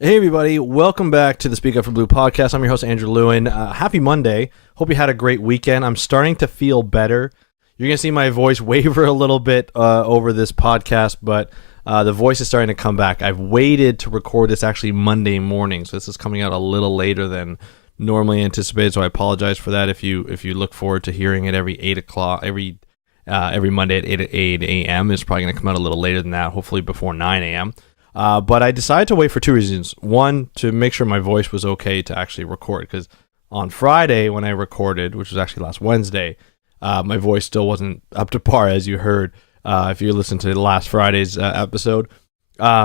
Hey everybody, welcome back to the Speak Up for Blue podcast. I'm your host Andrew Lewin. Happy Monday. Hope you had a great weekend. I'm starting to feel better. You're going to see my voice waver a little bit over this podcast, but the voice is starting to come back. I've waited to record this actually Monday morning, so this is coming out a little later than normally anticipated, so I apologize for that if you look forward to hearing it every 8 o'clock, every Monday at 8 a.m. It's probably going to come out a little later than that, hopefully before 9 a.m. But I decided to wait for two reasons. One, to make sure my voice was okay to actually record, because on Friday when I recorded, which was actually last Wednesday, my voice still wasn't up to par, as you heard if you listened to last Friday's episode.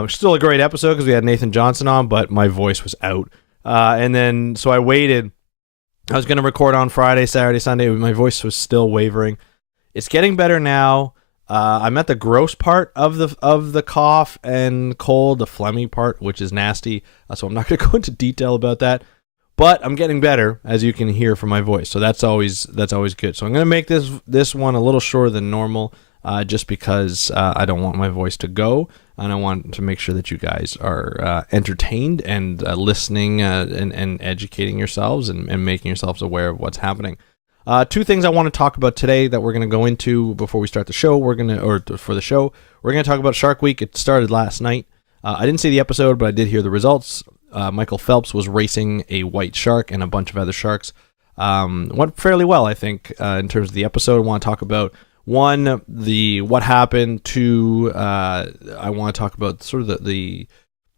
Still a great episode because we had Nathan Johnson on, but my voice was out. And then, so I waited. I was going to record on Friday, Saturday, Sunday, but my voice was still wavering. It's getting better now. I'm at the gross part of the cough and cold, the phlegmy part, which is nasty. So I'm not going to go into detail about that. But I'm getting better, as you can hear from my voice. So that's always good. So I'm going to make this one a little shorter than normal, just because I don't want my voice to go, and I want to make sure that you guys are entertained and listening and educating yourselves and making yourselves aware of what's happening. Two things I want to talk about today that we're going to go into before we start the show. We're going to talk about Shark Week. It started last night. I didn't see the episode, but I did hear the results. Michael Phelps was racing a white shark and a bunch of other sharks. Went fairly well, I think, in terms of the episode. I want to talk about what happened. Two, I want to talk about sort of the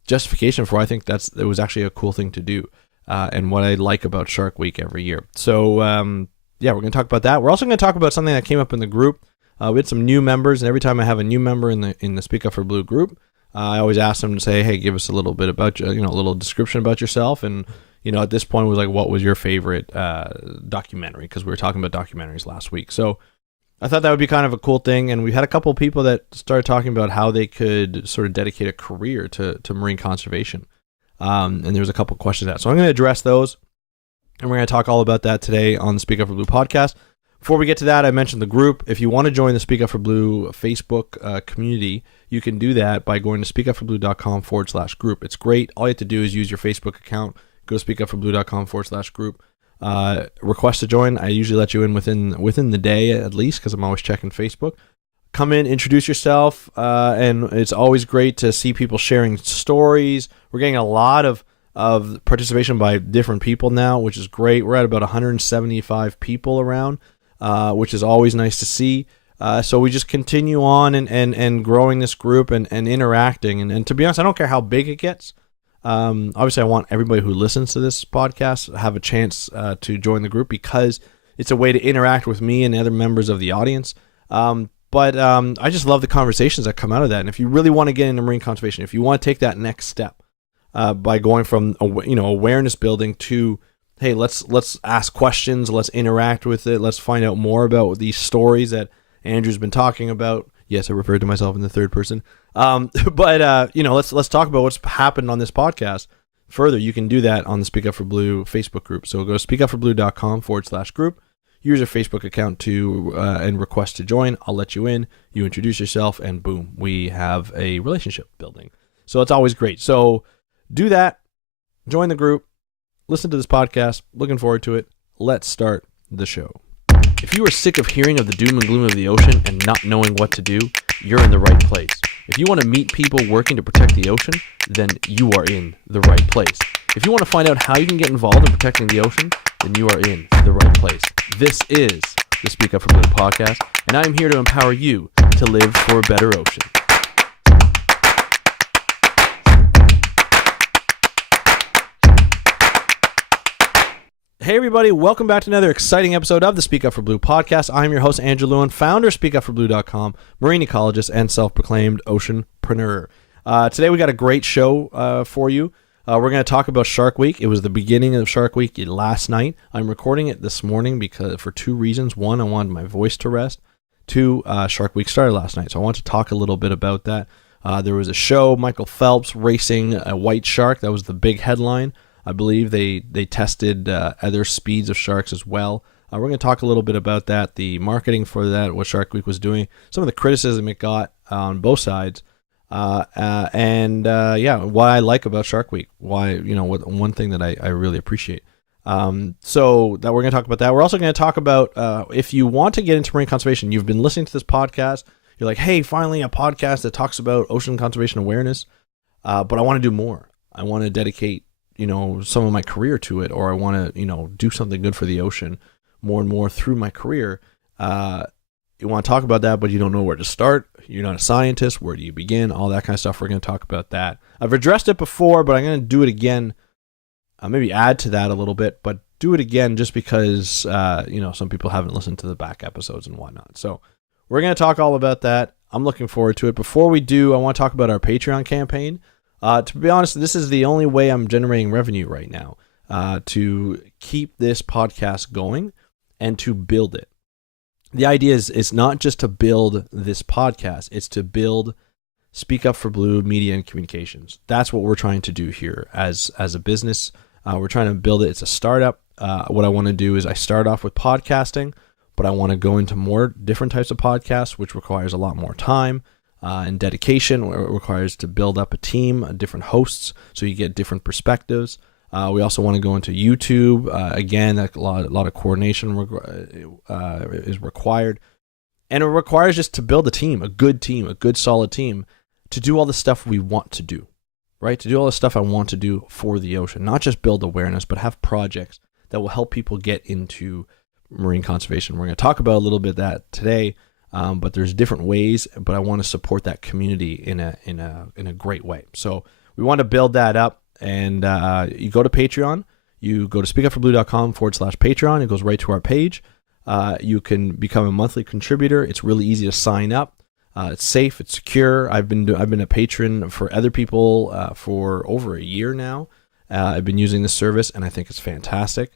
justification for why I think it was actually a cool thing to do, and what I like about Shark Week every year. So, yeah, we're going to talk about that. We're also going to talk about something that came up in the group. We had some new members, and every time I have a new member in the Speak Up for Blue group, I always ask them to say, hey, give us a little bit about you, a little description about yourself. And, at this point it was like, what was your favorite documentary? Because we were talking about documentaries last week. So I thought that would be kind of a cool thing. And we had a couple of people that started talking about how they could sort of dedicate a career to marine conservation. And there's a couple of questions that. So I'm going to address those. And we're going to talk all about that today on the Speak Up for Blue podcast. Before we get to that, I mentioned the group. If you want to join the Speak Up for Blue Facebook community, you can do that by going to speakupforblue.com/group. It's great. All you have to do is use your Facebook account. Go to speakupforblue.com/group. Request to join. I usually let you in within the day at least, because I'm always checking Facebook. Come in, introduce yourself, and it's always great to see people sharing stories. We're getting a lot of participation by different people now, which is great. We're at about 175 people around, which is always nice to see. So we just continue on and growing this group and interacting. And to be honest, I don't care how big it gets. Obviously, I want everybody who listens to this podcast to have a chance to join the group, because it's a way to interact with me and the other members of the audience. But I just love the conversations that come out of that. And if you really want to get into marine conservation, if you want to take that next step, by going from awareness building to, hey, let's ask questions, let's interact with it, let's find out more about these stories that Andrew's been talking about. Yes, I referred to myself in the third person. But let's talk about what's happened on this podcast further. You can do that on the Speak Up for Blue Facebook group. So go to speakupforblue.com/group. Use your Facebook account to and request to join. I'll let you in. You introduce yourself, and boom, we have a relationship building. So it's always great. So do that. Join the group. Listen to this podcast. Looking forward to it. Let's start the show. If you are sick of hearing of the doom and gloom of the ocean and not knowing what to do, you're in the right place. If you want to meet people working to protect the ocean, then you are in the right place. If you want to find out how you can get involved in protecting the ocean, then you are in the right place. This is the Speak Up for Blue podcast, and I am here to empower you to live for a better ocean. Hey everybody, welcome back to another exciting episode of the Speak Up for Blue podcast. I'm your host, Andrew Lewin, founder of SpeakUpForBlue.com, marine ecologist, and self-proclaimed oceanpreneur. Today we got a great show for you. We're going to talk about Shark Week. It was the beginning of Shark Week last night. I'm recording it this morning for two reasons. One, I wanted my voice to rest. Two, Shark Week started last night, so I want to talk a little bit about that. There was a show, Michael Phelps racing a white shark. That was the big headline. I believe they tested other speeds of sharks as well. We're going to talk a little bit about that, the marketing for that, what Shark Week was doing, some of the criticism it got on both sides, And what I like about Shark Week, one thing that I really appreciate. So that we're going to talk about that. We're also going to talk about if you want to get into marine conservation, you've been listening to this podcast, you're like, hey, finally a podcast that talks about ocean conservation awareness, but I want to do more. I want to dedicate, some of my career to it, or I want to, do something good for the ocean more and more through my career. You want to talk about that, but you don't know where to start. You're not a scientist. Where do you begin? All that kind of stuff. We're going to talk about that. I've addressed it before, but I'm going to do it again. Maybe add to that a little bit, but do it again just because, some people haven't listened to the back episodes and whatnot. So we're going to talk all about that. I'm looking forward to it. Before we do, I want to talk about our Patreon campaign. To be honest, this is the only way I'm generating revenue right now to keep this podcast going and to build it. The idea is it's not just to build this podcast, it's to build Speak Up for Blue Media and Communications. That's what we're trying to do here as a business. We're trying to build it. It's a startup. What I want to do is I start off with podcasting, but I want to go into more different types of podcasts, which requires a lot more time and dedication. It requires to build up a team, different hosts, so you get different perspectives. We also want to go into YouTube. Again, a lot of coordination is required. And it requires just to build a team, a good solid team, to do all the stuff we want to do, right? To do all the stuff I want to do for the ocean. Not just build awareness, but have projects that will help people get into marine conservation. We're going to talk about a little bit of that today, but there's different ways, but I want to support that community in a great way. So we want to build that up. And you go to Patreon, you go to speakupforblue.com/Patreon. It goes right to our page. You can become a monthly contributor. It's really easy to sign up. It's safe. It's secure. I've been a patron for other people for over a year now. I've been using this service, and I think it's fantastic.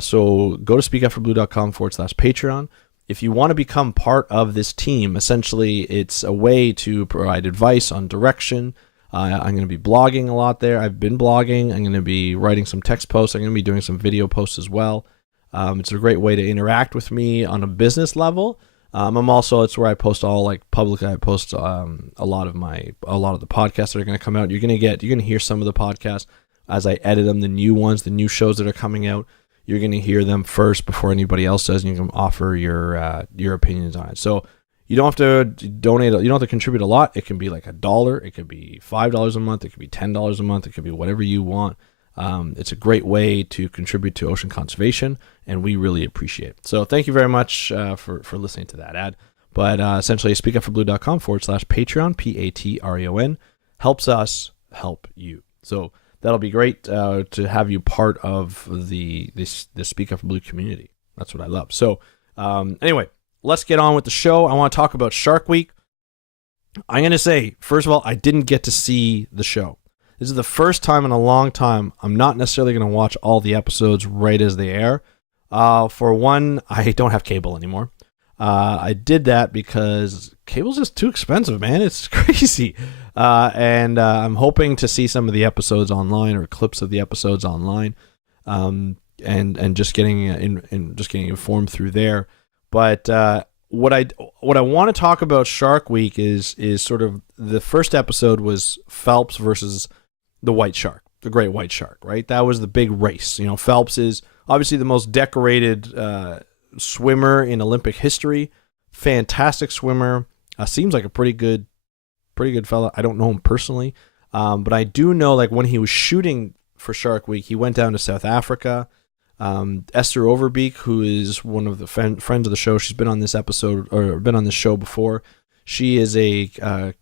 So go to speakupforblue.com/Patreon. If you want to become part of this team, essentially it's a way to provide advice on direction. I'm going to be blogging a lot there. I've been blogging. I'm going to be writing some text posts. I'm going to be doing some video posts as well. It's a great way to interact with me on a business level. It's where I post all publicly. I post a lot of the podcasts that are going to come out. You're going to hear some of the podcasts as I edit them, the new ones, the new shows that are coming out. You're going to hear them first before anybody else does, and you can offer your opinions on it. So you don't have to donate. You don't have to contribute a lot. It can be like $1. It could be $5 a month. It could be $10 a month. It could be whatever you want. It's a great way to contribute to ocean conservation, and we really appreciate it. So thank you very much for listening to that ad. But essentially, speakupforblue.com/Patreon, Patreon, helps us help you. So that'll be great to have you part of the Speak Up for Blue community. That's what I love. So anyway, let's get on with the show. I want to talk about Shark Week. I'm going to say, first of all, I didn't get to see the show. This is the first time in a long time I'm not necessarily going to watch all the episodes right as they air. For one, I don't have cable anymore. I did that because cable's just too expensive, man. It's crazy. And I'm hoping to see some of the episodes online or clips of the episodes online, and just getting informed through there. But what I want to talk about Shark Week is sort of the first episode was Phelps versus the white shark, the great white shark, right? That was the big race. Phelps is obviously the most decorated swimmer in Olympic history. Fantastic swimmer. Seems like a pretty good fella. I don't know him personally, but I do know when he was shooting for Shark Week, he went down to South Africa. Esther Overbeek, who is one of the friends of the show, she's been on this episode or been on this show before. She is a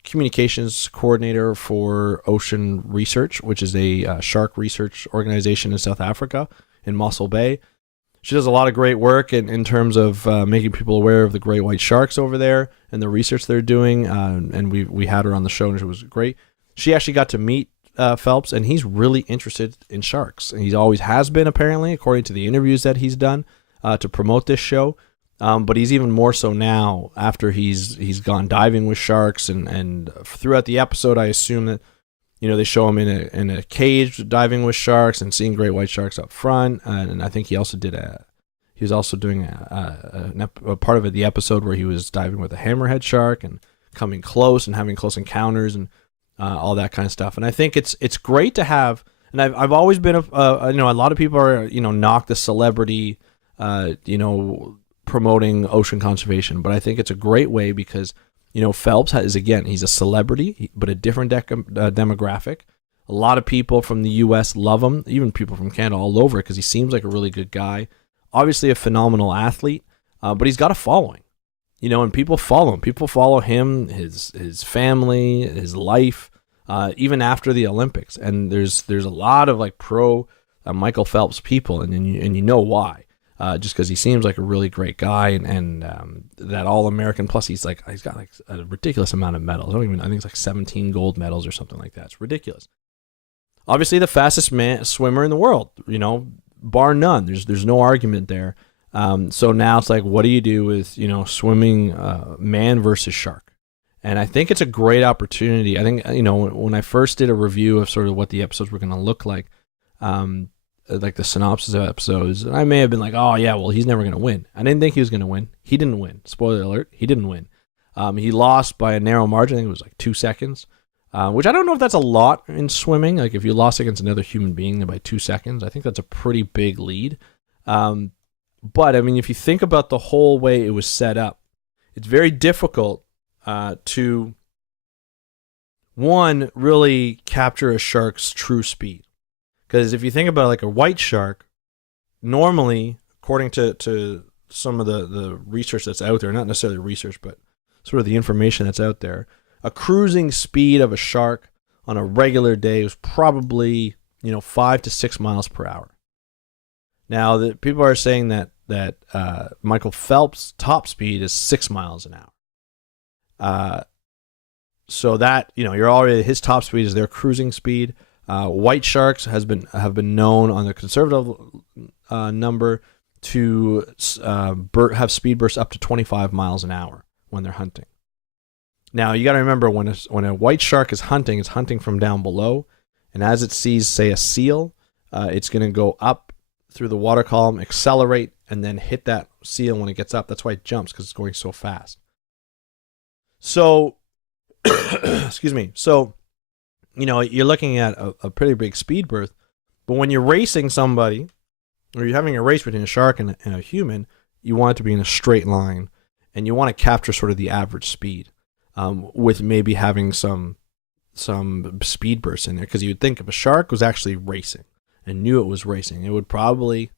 communications coordinator for Ocean Research, which is a shark research organization in South Africa, in Mossel Bay. She does a lot of great work in terms of making people aware of the great white sharks over there and the research they're doing. And we had her on the show, and it was great. She actually got to meet Phelps, and he's really interested in sharks. And he always has been, apparently, according to the interviews that he's done to promote this show. But he's even more so now after he's gone diving with sharks, and throughout the episode, I assume that they show him in a cage diving with sharks and seeing great white sharks up front. And I think he was also doing a part of the episode where he was diving with a hammerhead shark and coming close and having close encounters. And all that kind of stuff. And I think it's great to have. And I've always been a lot of people are knock the celebrity promoting ocean conservation, but I think it's a great way because Phelps he's a celebrity, but a different demographic. A lot of people from the U.S. love him, even people from Canada all over, because he seems like a really good guy. Obviously a phenomenal athlete, but he's got a following, and people follow him. People follow him, his family, his life, even after the Olympics. And there's a lot of like pro Michael Phelps people, and you know why. Just because he seems like a really great guy, and that All-American. Plus, he's got like a ridiculous amount of medals. I think it's like 17 gold medals or something like that. It's ridiculous. Obviously, the fastest swimmer in the world, bar none. There's no argument there. So now it's like, what do you do with swimming man versus shark? And I think it's a great opportunity. I think when I first did a review of sort of what the episodes were going to look like the synopsis of episodes, I may have been like, oh yeah, well, he's never going to win. I didn't think he was going to win. He didn't win. Spoiler alert, he didn't win. He lost by a narrow margin. I think it was like 2 seconds, which I don't know if that's a lot in swimming. Like if you lost against another human being by 2 seconds, I think that's a pretty big lead. But I mean, if you think about the whole way it was set up, it's very difficult to, one, really capture a shark's true speed. Because if you think about like a white shark, normally, according to some of the research that's out there, not necessarily research, but sort of the information that's out there, a cruising speed of a shark on a regular day was probably 5 to 6 miles per hour. Now, the people are saying that Michael Phelps' top speed is 6 miles an hour. So that you're already, his top speed is their cruising speed. White sharks have been known on the conservative number to have speed bursts up to 25 miles an hour when they're hunting. Now you got to remember when a white shark is hunting, it's hunting from down below, and as it sees, say, a seal, it's going to go up through the water column, accelerate, and then hit that seal when it gets up. That's why it jumps, because it's going so fast. So, excuse me. So, you're looking at a pretty big speed burst, but when you're racing somebody, or you're having a race between a shark and a human, you want it to be in a straight line, and you want to capture sort of the average speed, with maybe having some speed bursts in there, because you would think if a shark was actually racing and knew it was racing, it would probably,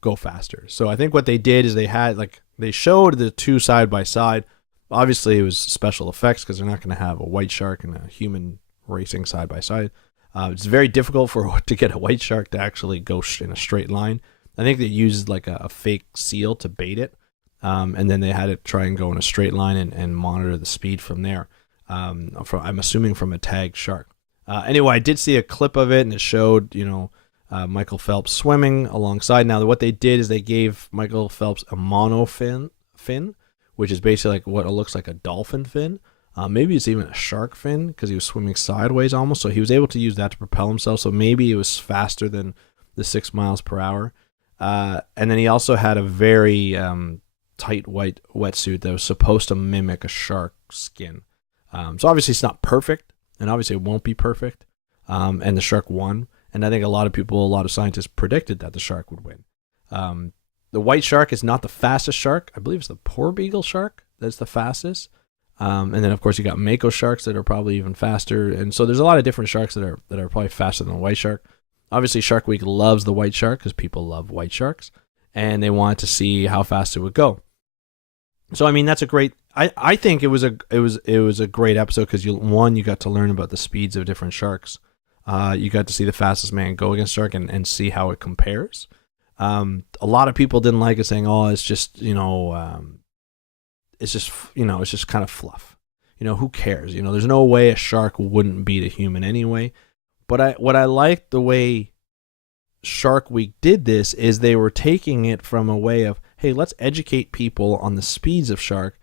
go faster. So I think what they did is they showed the two side by side. Obviously, it was special effects because they're not going to have a white shark and a human racing side by side. It's very difficult to get a white shark to actually go in a straight line. I think they used like a fake seal to bait it, and then they had it try and go in a straight line and monitor the speed from there. I'm assuming from a tagged shark. Anyway, I did see a clip of it, and it showed Michael Phelps swimming alongside. Now, what they did is they gave Michael Phelps a monofin fin, which is basically like what it looks like a dolphin fin. Maybe it's even a shark fin because he was swimming sideways almost. So he was able to use that to propel himself. So maybe it was faster than the 6 miles per hour. And then he also had a very tight white wetsuit that was supposed to mimic a shark skin. So obviously it's not perfect, and obviously it won't be perfect. And the shark won. And I think a lot of scientists predicted that the shark would win. The white shark is not the fastest shark. I believe it's the porbeagle shark that's the fastest. And then, of course, you got mako sharks that are probably even faster. And so there's a lot of different sharks that are probably faster than the white shark. Obviously, Shark Week loves the white shark because people love white sharks. And they wanted to see how fast it would go. So, I mean, that's a great... I think it was a great episode because, you got to learn about the speeds of different sharks. You got to see the fastest man go against shark and see how it compares. A lot of people didn't like it, saying, "Oh, it's just it's just kind of fluff. Who cares? There's no way a shark wouldn't beat a human anyway." But what I liked the way Shark Week did this is they were taking it from a way of, hey, let's educate people on the speeds of shark,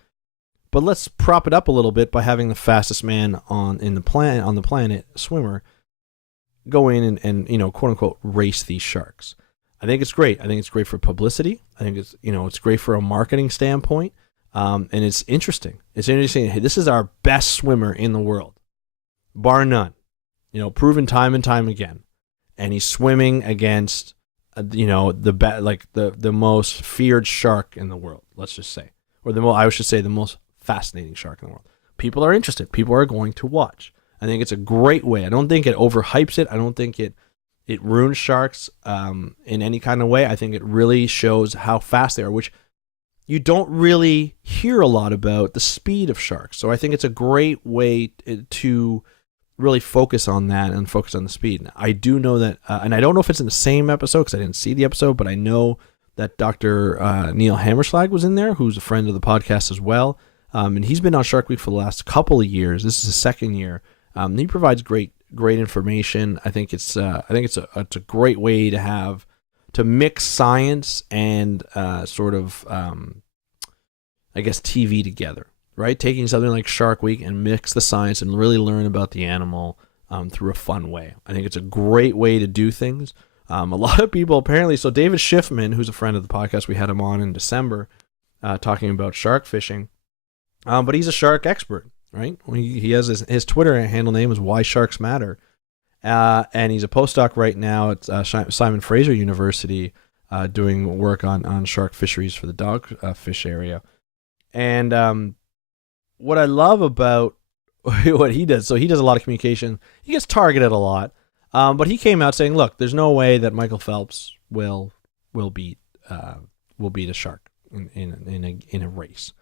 but let's prop it up a little bit by having the fastest man on the planet swimmer go in and quote unquote race these sharks. I think it's great. I think it's great for publicity. I think it's great for a marketing standpoint. And it's interesting. It's interesting. Hey, this is our best swimmer in the world. bar none. Proven time and time again. And he's swimming against, the most feared shark in the world, let's just say. Or I should say the most fascinating shark in the world. People are interested. People are going to watch. I think it's a great way. I don't think it overhypes it. I don't think it ruins sharks in any kind of way. I think it really shows how fast they are, which you don't really hear a lot about, the speed of sharks. So I think it's a great way to really focus on that and focus on the speed. I do know that, and I don't know if it's in the same episode because I didn't see the episode, but I know that Dr. Neil Hammerschlag was in there, who's a friend of the podcast as well. And he's been on Shark Week for the last couple of years. This is his second year. He provides great information. I think it's a great way to mix science and TV together, right? Taking something like Shark Week and mix the science and really learn about the animal through a fun way. I think it's a great way to do things. A lot of people apparently, so David Schiffman, who's a friend of the podcast, we had him on in December talking about shark fishing, but he's a shark expert, right? He has his Twitter handle name is Why Sharks Matter. And he's a postdoc right now at Simon Fraser University doing work on shark fisheries for the dogfish area. And what I love about what he does, so he does a lot of communication. He gets targeted a lot, but he came out saying, "Look, there's no way that Michael Phelps will beat a shark in a race,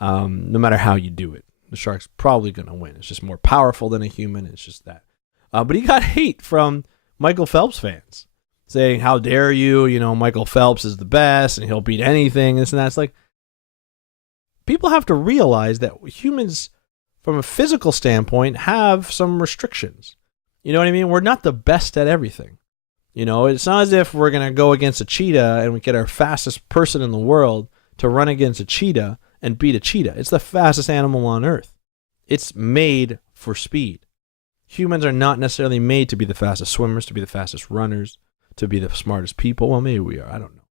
no matter how you do it. The shark's probably going to win. It's just more powerful than a human. It's just that." But he got hate from Michael Phelps fans saying, "How dare you? Michael Phelps is the best and he'll beat anything." This and that. It's like, people have to realize that humans, from a physical standpoint, have some restrictions. You know what I mean? We're not the best at everything. It's not as if we're going to go against a cheetah and we get our fastest person in the world to run against a cheetah and beat a cheetah. It's the fastest animal on earth. It's made for speed. Humans are not necessarily made to be the fastest swimmers, to be the fastest runners, to be the smartest people. Well, maybe we are. I don't know.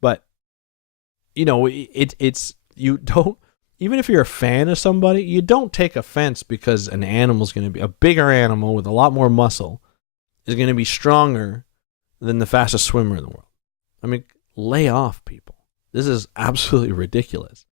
But, it's you don't, even if you're a fan of somebody, you don't take offense because an animal's going to be a bigger animal with a lot more muscle is going to be stronger than the fastest swimmer in the world. I mean, lay off, people. This is absolutely ridiculous.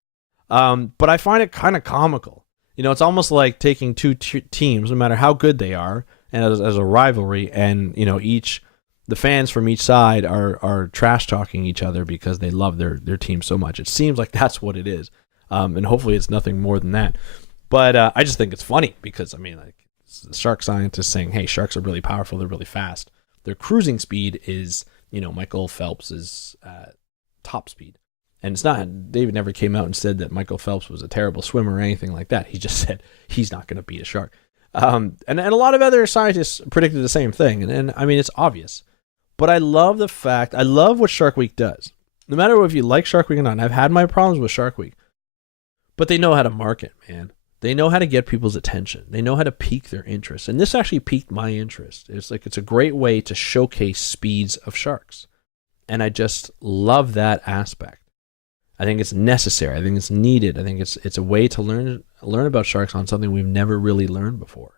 But I find it kind of comical. It's almost like taking two teams, no matter how good they are, and as a rivalry, and the fans from each side are trash talking each other because they love their team so much. It seems like that's what it is, and hopefully it's nothing more than that. But I just think it's funny because the shark scientists saying, "Hey, sharks are really powerful. They're really fast. Their cruising speed is Michael Phelps's top speed." And it's not, David never came out and said that Michael Phelps was a terrible swimmer or anything like that. He just said he's not going to beat a shark. And a lot of other scientists predicted the same thing. And I mean, it's obvious. But I love what Shark Week does. No matter if you like Shark Week or not, and I've had my problems with Shark Week, but they know how to market, man. They know how to get people's attention. They know how to pique their interest. And this actually piqued my interest. It's a great way to showcase speeds of sharks. And I just love that aspect. I think it's necessary. I think it's needed. I think it's a way to learn about sharks on something we've never really learned before,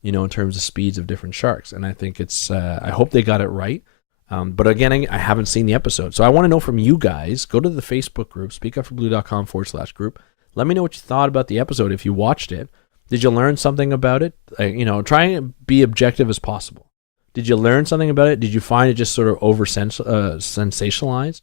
in terms of speeds of different sharks. And I think I hope they got it right. But again, I haven't seen the episode. So I want to know from you guys. Go to the Facebook group, speakupforblue.com/group. Let me know what you thought about the episode if you watched it. Did you learn something about it? Try and be objective as possible. Did you learn something about it? Did you find it just sort of sensationalized?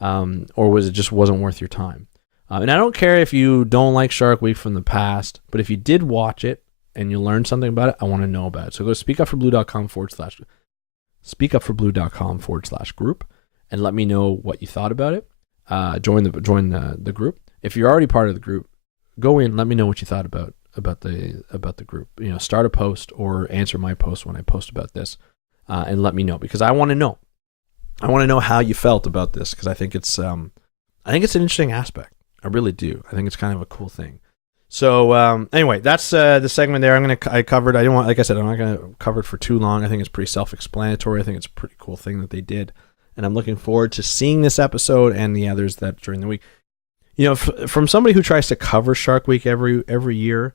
Or was it just wasn't worth your time? And I don't care if you don't like Shark Week from the past, but if you did watch it and you learned something about it, I want to know about it. So go to speakupforblue.com/group and let me know what you thought about it. Join the group. If you're already part of the group, go in, let me know what you thought about the group. Start a post or answer my post when I post about this, and let me know, because I want to know. I want to know how you felt about this, because I think it's an interesting aspect. I really do. I think it's kind of a cool thing. So anyway, that's the segment there. I covered. I don't want, like I said, I'm not going to cover it for too long. I think it's pretty self-explanatory. I think it's a pretty cool thing that they did, and I'm looking forward to seeing this episode and the others that during the week. From somebody who tries to cover Shark Week every year,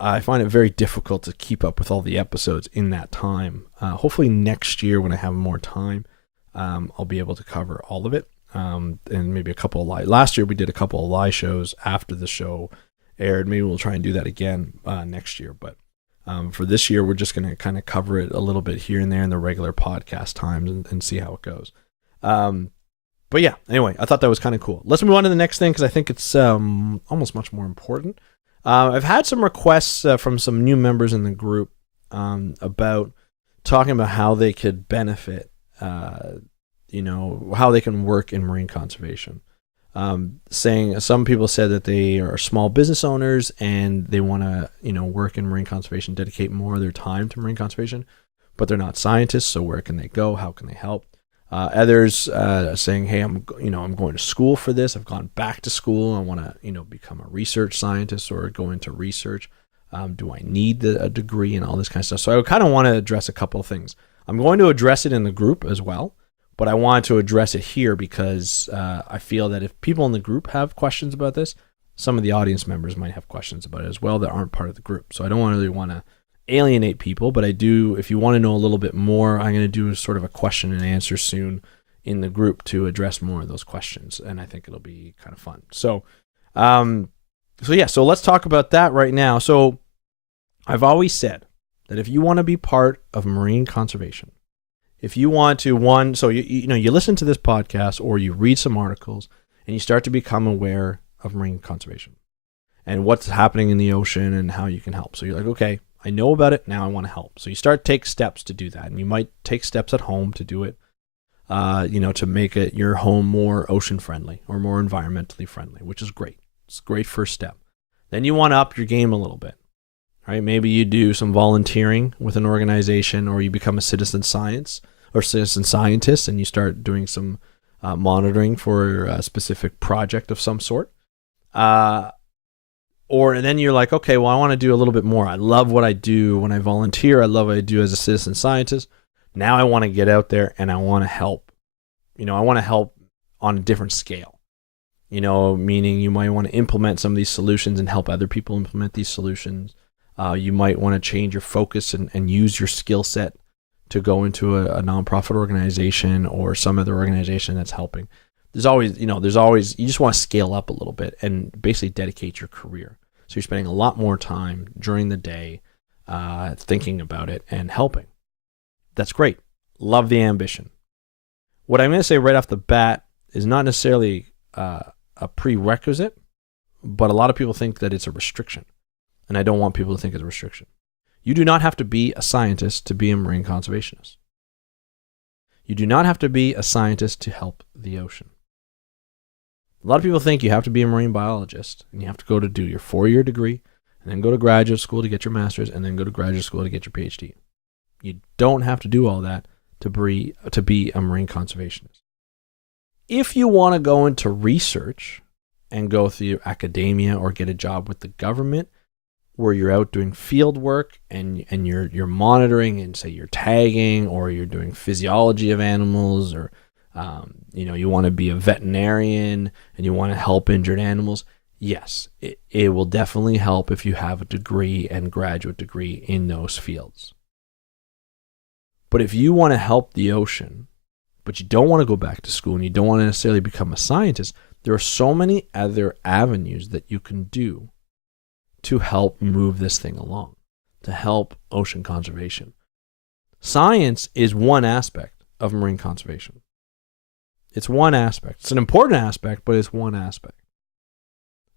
I find it very difficult to keep up with all the episodes in that time. Hopefully next year when I have more time, I'll be able to cover all of it. And maybe a couple of live. Last year we did a couple of live shows after the show aired. Maybe we'll try and do that again next year. But for this year, we're just going to kind of cover it a little bit here and there in the regular podcast times and see how it goes. But yeah, anyway, I thought that was kind of cool. Let's move on to the next thing because I think it's almost much more important. I've had some requests from some new members in the group about talking about how they could benefit, how they can work in marine conservation. Saying some people said that they are small business owners and they want to, work in marine conservation, dedicate more of their time to marine conservation, but they're not scientists. So where can they go? How can they help? Others saying, hey, I'm going to school for this. I've gone back to school. I want to, become a research scientist or go into research. Do I need a degree and all this kind of stuff? So I kind of want to address a couple of things. I'm going to address it in the group as well, but I wanted to address it here because I feel that if people in the group have questions about this, some of the audience members might have questions about it as well that aren't part of the group. So I don't really want to alienate people, but I do, if you want to know a little bit more, I'm going to do sort of a question and answer soon in the group to address more of those questions, and I think it'll be kind of fun. So let's talk about that right now. So I've always said that if you want to be part of marine conservation, if you want to, you listen to this podcast or you read some articles and you start to become aware of marine conservation and what's happening in the ocean and how you can help. So you're like, okay, I know about it. Now I want to help. So you start take steps to do that. And you might take steps at home to do it, to make your home more ocean friendly or more environmentally friendly, which is great. It's a great first step. Then you want to up your game a little bit, right? Maybe you do some volunteering with an organization or you become a citizen scientist and you start doing some monitoring for a specific project of some sort. And then you're like, okay, well, I want to do a little bit more. I love what I do when I volunteer. I love what I do as a citizen scientist. Now I want to get out there and I want to help. I want to help on a different scale. Meaning you might want to implement some of these solutions and help other people implement these solutions. You might want to change your focus and use your skill set to go into a nonprofit organization or some other organization that's helping. There's always, you just want to scale up a little bit and basically dedicate your career. So you're spending a lot more time during the day thinking about it and helping. That's great. Love the ambition. What I'm going to say right off the bat is not necessarily a prerequisite, but a lot of people think that it's a restriction. And I don't want people to think it's a restriction. You do not have to be a scientist to be a marine conservationist. You do not have to be a scientist to help the ocean. A lot of people think you have to be a marine biologist and you have to go to do your 4-year degree and then go to graduate school to get your master's and then go to graduate school to get your PhD. You don't have to do all that to be a marine conservationist. If you want to go into research and go through academia or get a job with the government where you're out doing field work and you're monitoring and say you're tagging or you're doing physiology of animals or you want to be a veterinarian and you want to help injured animals, yes, it will definitely help if you have a degree and graduate degree in those fields. But if you want to help the ocean, but you don't want to go back to school and you don't want to necessarily become a scientist, there are so many other avenues that you can do to help move this thing along, to help ocean conservation. Science is one aspect of marine conservation. It's one aspect. It's an important aspect, but it's one aspect.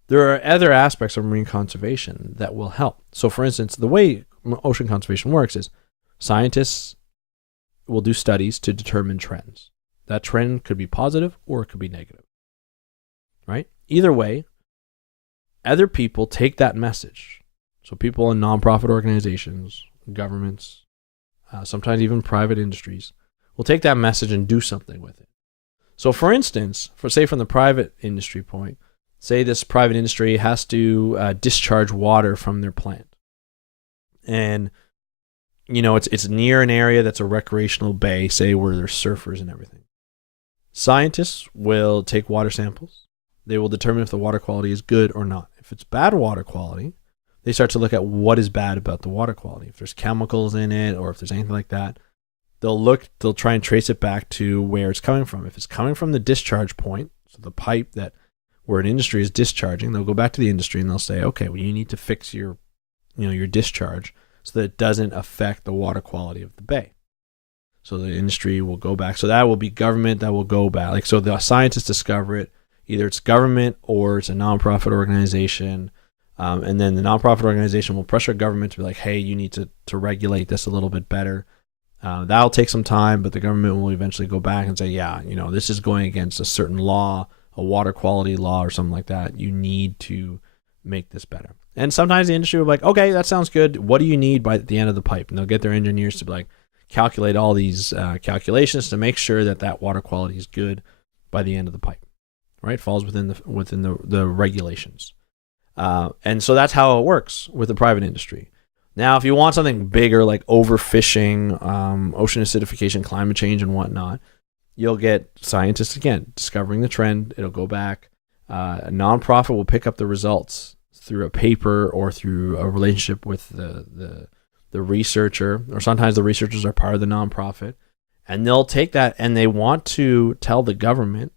There are other aspects of marine conservation that will help. So, for instance, the way ocean conservation works is scientists will do studies to determine trends. That trend could be positive or it could be negative, right? Either way, other people take that message. So people in nonprofit organizations, governments, sometimes even private industries, will take that message and do something with it. So for instance, from the private industry point, say this private industry has to discharge water from their plant. And, it's near an area that's a recreational bay, say where there's surfers and everything. Scientists will take water samples. They will determine if the water quality is good or not. If it's bad water quality, they start to look at what is bad about the water quality. If there's chemicals in it or if there's anything like that, they'll try and trace it back to where it's coming from. If it's coming from the discharge point, so the pipe that where an industry is discharging, they'll go back to the industry and they'll say, okay, well, you need to fix your discharge so that it doesn't affect the water quality of the bay. So the industry will go back. So that will be government that will go back. Like, so the scientists discover it. Either it's government or it's a nonprofit organization. And then the nonprofit organization will pressure government to be like, hey, you need to regulate this a little bit better. That'll take some time, but the government will eventually go back and say, yeah, this is going against a certain law, a water quality law or something like that. You need to make this better. And sometimes the industry will be like, okay, that sounds good. What do you need by the end of the pipe? And they'll get their engineers to be like, calculate all these calculations to make sure that water quality is good by the end of the pipe, right? Falls within the regulations. And so that's how it works with the private industry. Now, if you want something bigger like overfishing, ocean acidification, climate change, and whatnot, you'll get scientists, again, discovering the trend. It'll go back. A nonprofit will pick up the results through a paper or through a relationship with the researcher, or sometimes the researchers are part of the nonprofit, and they'll take that and they want to tell the government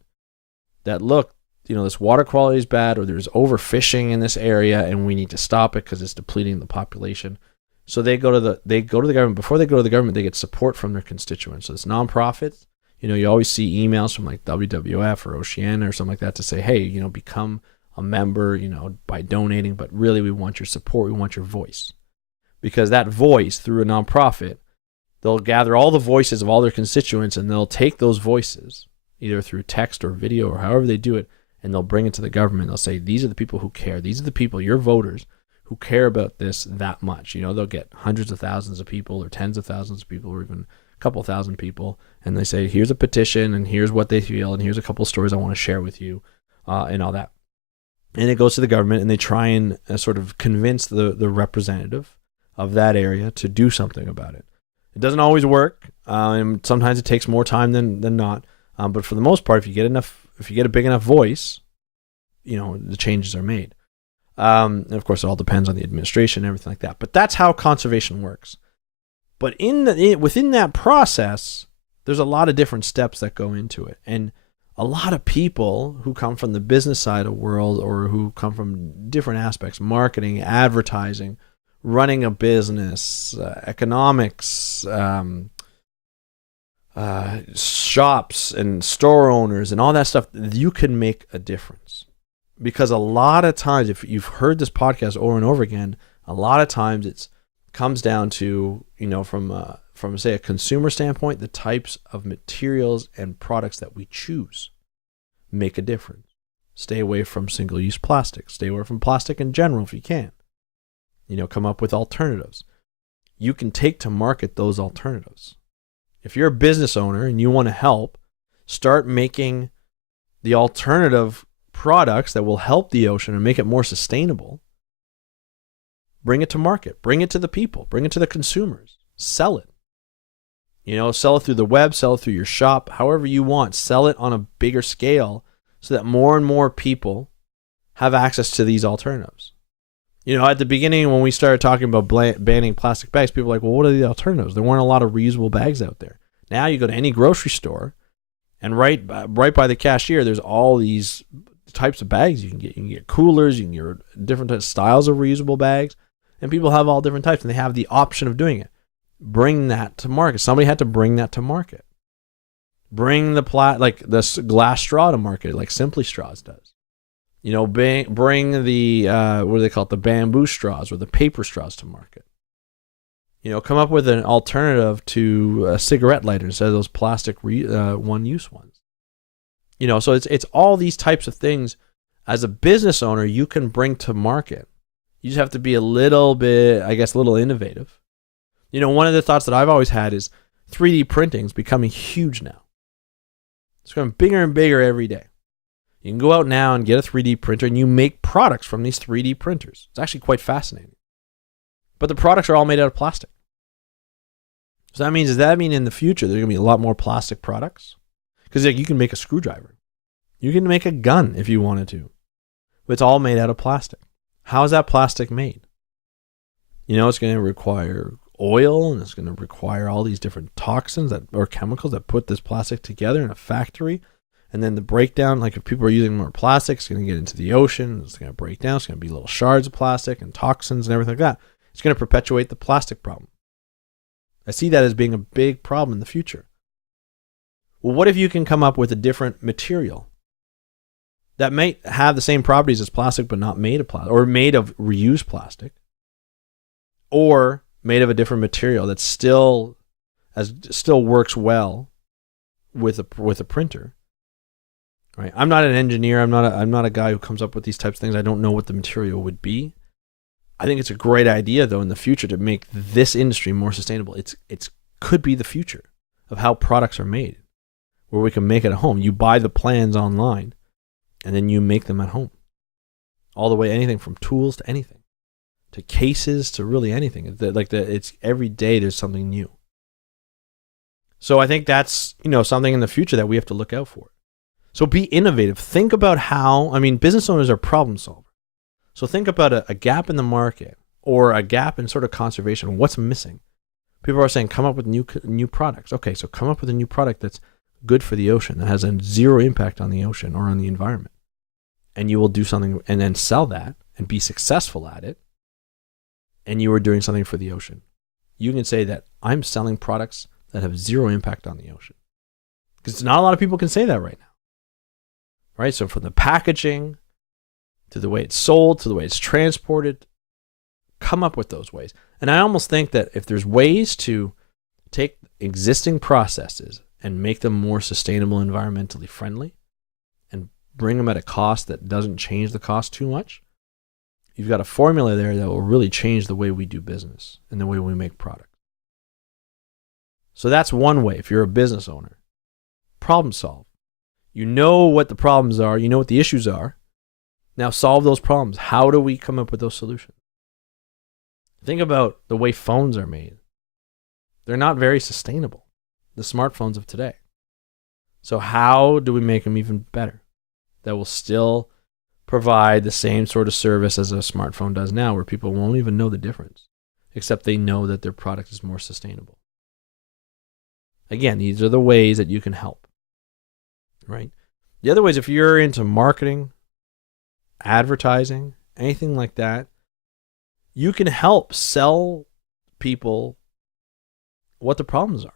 that, look, this water quality is bad, or there's overfishing in this area and we need to stop it because it's depleting the population. So they go to the government. Before they go to the government, they get support from their constituents. So it's nonprofits. You always see emails from like WWF or Oceana or something like that to say, hey, become a member, by donating, but really we want your support. We want your voice. Because that voice, through a nonprofit, they'll gather all the voices of all their constituents and they'll take those voices, either through text or video or however they do it, and they'll bring it to the government. They'll say, these are the people who care. These are the people, your voters, who care about this that much. They'll get hundreds of thousands of people or tens of thousands of people or even a couple thousand people, and they say, here's a petition and here's what they feel and here's a couple stories I want to share with you and all that. And it goes to the government and they try and sort of convince the representative of that area to do something about it. It doesn't always work, and sometimes it takes more time than not. But for the most part, if you get a big enough voice, the changes are made. And of course, it all depends on the administration and everything like that. But that's how conservation works. But within that process, there's a lot of different steps that go into it, and a lot of people who come from the business side of the world or who come from different aspects, marketing, advertising, running a business, economics, shops and store owners and all that stuff, you can make a difference. Because a lot of times, if you've heard this podcast over and over again, a lot of times it comes down to, from say a consumer standpoint, the types of materials and products that we choose make a difference. Stay away from single-use plastic. Stay away from plastic in general if you can. Come up with alternatives. You can take to market those alternatives. If you're a business owner and you want to help, start making the alternative products that will help the ocean and make it more sustainable. Bring it to market. Bring it to the people. Bring it to the consumers. Sell it. Sell it through the web, sell it through your shop, however you want. Sell it on a bigger scale so that more and more people have access to these alternatives. At the beginning when we started talking about banning plastic bags, people were like, well, what are the alternatives? There weren't a lot of reusable bags out there. Now you go to any grocery store and right by the cashier, there's all these types of bags you can get. You can get coolers, you can get different styles of reusable bags, and people have all different types and they have the option of doing it. Bring that to market. Somebody had to bring that to market. Bring the glass straw to market, like Simply Straws does. Bring the what do they call it? The bamboo straws or the paper straws to market. Come up with an alternative to a cigarette lighter instead of those plastic one-use ones. So it's all these types of things. As a business owner, you can bring to market. You just have to be a little bit, a little innovative. One of the thoughts that I've always had is 3D printing is becoming huge now. It's becoming bigger and bigger every day. You can go out now and get a 3D printer and you make products from these 3D printers. It's actually quite fascinating. But the products are all made out of plastic. So does that mean in the future there's going to be a lot more plastic products? Because you can make a screwdriver. You can make a gun if you wanted to. But it's all made out of plastic. How is that plastic made? It's going to require oil, and it's going to require all these different toxins or chemicals that put this plastic together in a factory. And then the breakdown, like if people are using more plastic, it's going to get into the ocean. It's going to break down. It's going to be little shards of plastic and toxins and everything like that. It's going to perpetuate the plastic problem. I see that as being a big problem in the future. Well, what if you can come up with a different material that might have the same properties as plastic, but not made of plastic, or made of reused plastic, or made of a different material that still works well with a printer? Right? I'm not an engineer. I'm not a guy who comes up with these types of things. I don't know what the material would be. I think it's a great idea, though, in the future to make this industry more sustainable. It could be the future of how products are made, where we can make it at home. You buy the plans online, and then you make them at home. All the way, anything from tools to anything, to cases to really anything. It's every day there's something new. So I think that's something in the future that we have to look out for. So be innovative. Think about business owners are problem solvers. So think about a gap in the market or a gap in sort of conservation. What's missing? People are saying, come up with new products. Okay, so come up with a new product that's good for the ocean, that has a zero impact on the ocean or on the environment. And you will do something and then sell that and be successful at it. And you are doing something for the ocean. You can say that I'm selling products that have zero impact on the ocean. Because not a lot of people can say that right now. Right? So from the packaging to the way it's sold, to the way it's transported, come up with those ways. And I almost think that if there's ways to take existing processes and make them more sustainable, environmentally friendly, and bring them at a cost that doesn't change the cost too much, you've got a formula there that will really change the way we do business and the way we make products. So that's one way. If you're a business owner, problem solve. You know what the problems are. You know what the issues are. Now solve those problems. How do we come up with those solutions? Think about the way phones are made. They're not very sustainable, the smartphones of today. So how do we make them even better that will still provide the same sort of service as a smartphone does now, where people won't even know the difference, except they know that their product is more sustainable? Again, these are the ways that you can help. Right? The other ways, if you're into marketing, advertising, anything like that, you can help sell people what the problems are.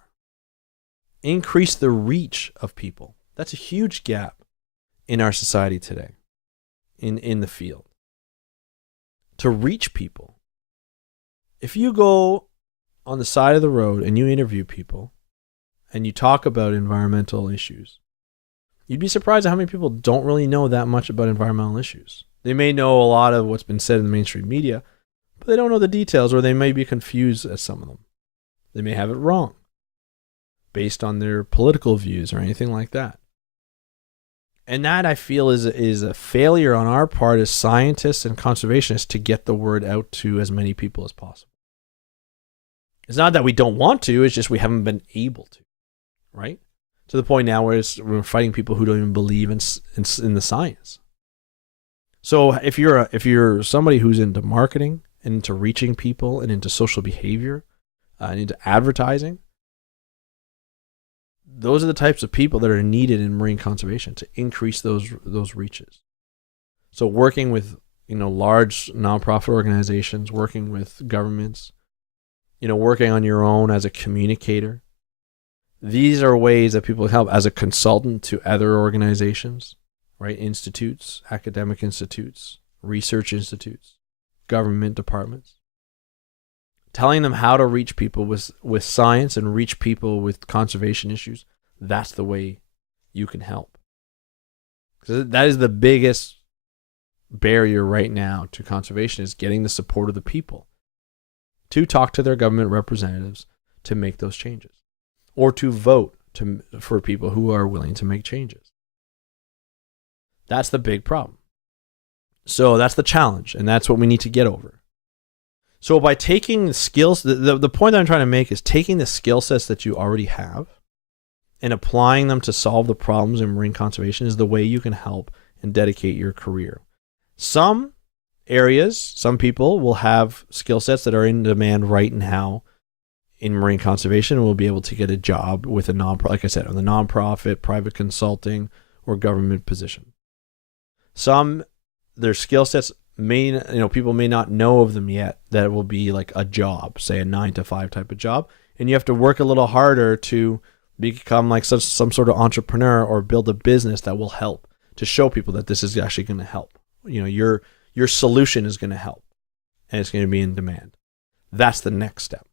Increase the reach of people. That's a huge gap in our society today, in the field. To reach people. If you go on the side of the road and you interview people and you talk about environmental issues, you'd be surprised at how many people don't really know that much about environmental issues. They may know a lot of what's been said in the mainstream media, but they don't know the details, or they may be confused at some of them. They may have it wrong based on their political views or anything like that. And that, I feel, is a failure on our part as scientists and conservationists to get the word out to as many people as possible. It's not that we don't want to, it's just we haven't been able to, right? To the point now where we're fighting people who don't even believe in the science. So if you're somebody who's into marketing and into reaching people and into social behavior and into advertising, those are the types of people that are needed in marine conservation to increase those reaches. So working with large nonprofit organizations, working with governments, working on your own as a communicator. These are ways that people help as a consultant to other organizations, right? Institutes, academic institutes, research institutes, government departments. Telling them how to reach people with science and reach people with conservation issues. That's the way you can help. Because that is the biggest barrier right now to conservation, is getting the support of the people to talk to their government representatives to make those changes, or to vote for people who are willing to make changes. That's the big problem. So that's the challenge, and that's what we need to get over. So by taking the skills, the point that I'm trying to make is taking the skill sets that you already have and applying them to solve the problems in marine conservation is the way you can help and dedicate your career. Some areas, some people will have skill sets that are in demand right now in marine conservation and will be able to get a job with a like I said, on the nonprofit, private consulting, or government position. Some, their skill sets people may not know of them yet, that it will be like a job, say a 9-to-5 type of job, and you have to work a little harder to become like some sort of entrepreneur or build a business that will help, to show people that this is actually going to help. Your solution is going to help, and it's going to be in demand. That's the next step.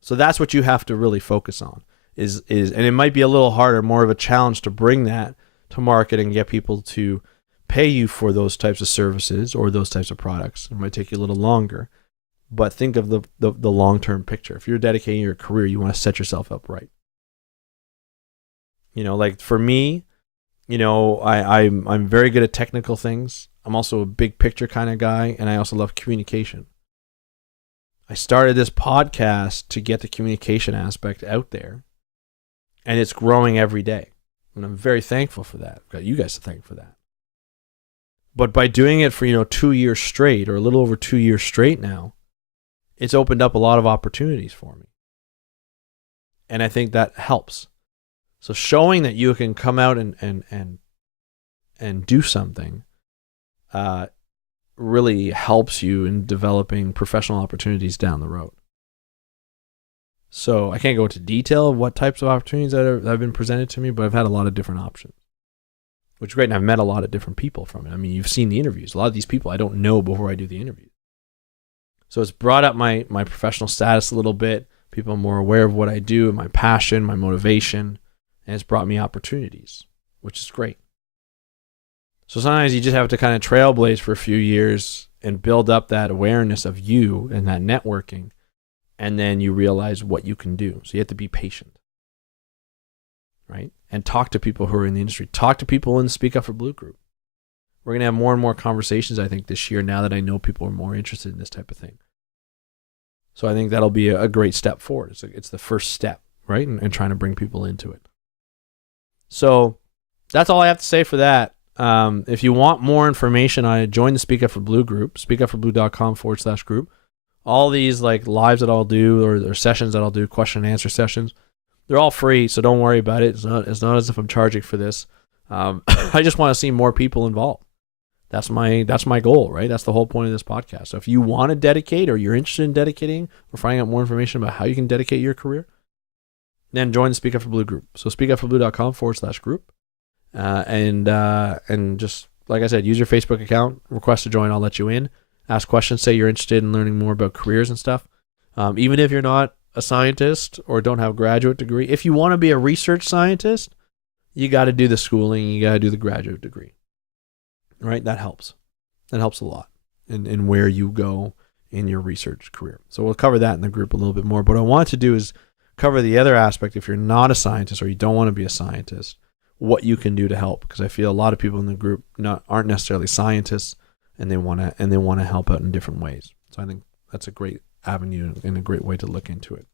So that's what you have to really focus on is and it might be a little harder, more of a challenge to bring that to market and get people to pay you for those types of services or those types of products. It might take you a little longer, but think of the long-term picture. If you're dedicating your career, you want to set yourself up right. Like for me, I'm very good at technical things. I'm also a big picture kind of guy, and I also love communication. I started this podcast to get the communication aspect out there, and it's growing every day. And I'm very thankful for that. I've got you guys to thank for that. But by doing it for 2 years straight, or a little over 2 years straight now, it's opened up a lot of opportunities for me. And I think that helps. So showing that you can come out and do something really helps you in developing professional opportunities down the road. So I can't go into detail of what types of opportunities that have been presented to me, but I've had a lot of different options, which is great. And I've met a lot of different people from it. I mean, you've seen the interviews. A lot of these people I don't know before I do the interview. So it's brought up my professional status a little bit. People are more aware of what I do, my passion, my motivation, and it's brought me opportunities, which is great. So sometimes you just have to kind of trailblaze for a few years and build up that awareness of you and that networking, and then you realize what you can do. So you have to be patient, right? And talk to people who are in the industry. Talk to people in the Speak Up for Blue group. We're going to have more and more conversations, I think, this year, now that I know people are more interested in this type of thing. So I think that'll be a great step forward. It's the first step, right? And trying to bring people into it. So that's all I have to say for that. If you want more information on it, join the Speak Up for Blue group, speakupforbblue.com/group. All these like lives that I'll do or sessions that I'll do, question and answer sessions, they're all free, so don't worry about it. It's not as if I'm charging for this. I just want to see more people involved. That's my goal, right? That's the whole point of this podcast. So if you want to dedicate, or you're interested in dedicating, or finding out more information about how you can dedicate your career, then join the Speak Up for Blue group. So speakupforbblue.com/group. And just like I said, use your Facebook account, request to join, I'll let you in. Ask questions, say you're interested in learning more about careers and stuff. Even if you're not a scientist or don't have a graduate degree, if you want to be a research scientist, you got to do the schooling, you got to do the graduate degree, right? That helps. That helps a lot in where you go in your research career. So we'll cover that in the group a little bit more. But what I want to do is cover the other aspect. If you're not a scientist or you don't want to be a scientist, what you can do to help, because I feel a lot of people in the group aren't necessarily scientists, and they want to help out in different ways. So I think that's a great avenue and a great way to look into it.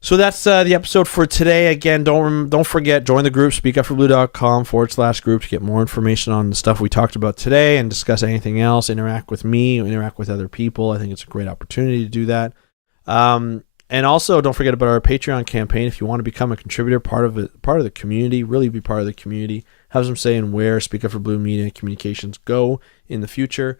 So that's the episode for today. Again, don't forget, join the group, speakupforblue.com/group to get more information on the stuff we talked about today and discuss anything else. Interact with me, interact with other people. I think it's a great opportunity to do that. And also, don't forget about our Patreon campaign. If you want to become a contributor, part of the community, really be part of the community, have some say in where Speak Up for Blue Media Communications go in the future,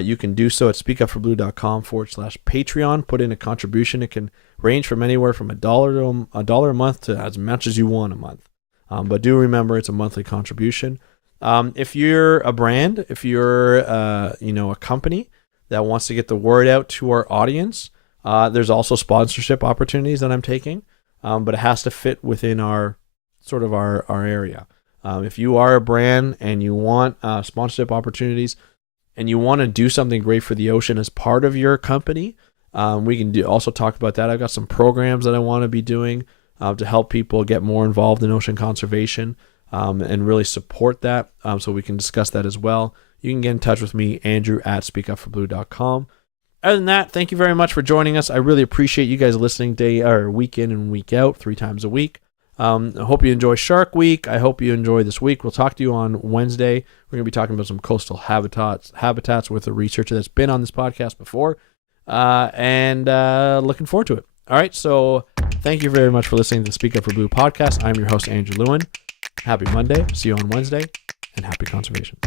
you can do so at speakupforblue.com/Patreon. Put in a contribution. It can range from anywhere from $1 a month to as much as you want a month. But do remember, it's a monthly contribution. If you're a brand, if you're a company that wants to get the word out to our audience, there's also sponsorship opportunities that I'm taking, but it has to fit within our area. If you are a brand and you want sponsorship opportunities and you want to do something great for the ocean as part of your company, we can also talk about that. I've got some programs that I want to be doing to help people get more involved in ocean conservation and really support that. So we can discuss that as well. You can get in touch with me, Andrew at speakupforblue.com. Other than that, thank you very much for joining us. I really appreciate you guys listening week in and week out, 3 times a week. I hope you enjoy Shark Week. I hope you enjoy this week. We'll talk to you on Wednesday. We're going to be talking about some coastal habitats with a researcher that's been on this podcast before, and looking forward to it. All right, so thank you very much for listening to the Speak Up for Blue podcast. I'm your host, Andrew Lewin. Happy Monday. See you on Wednesday, and happy conservation.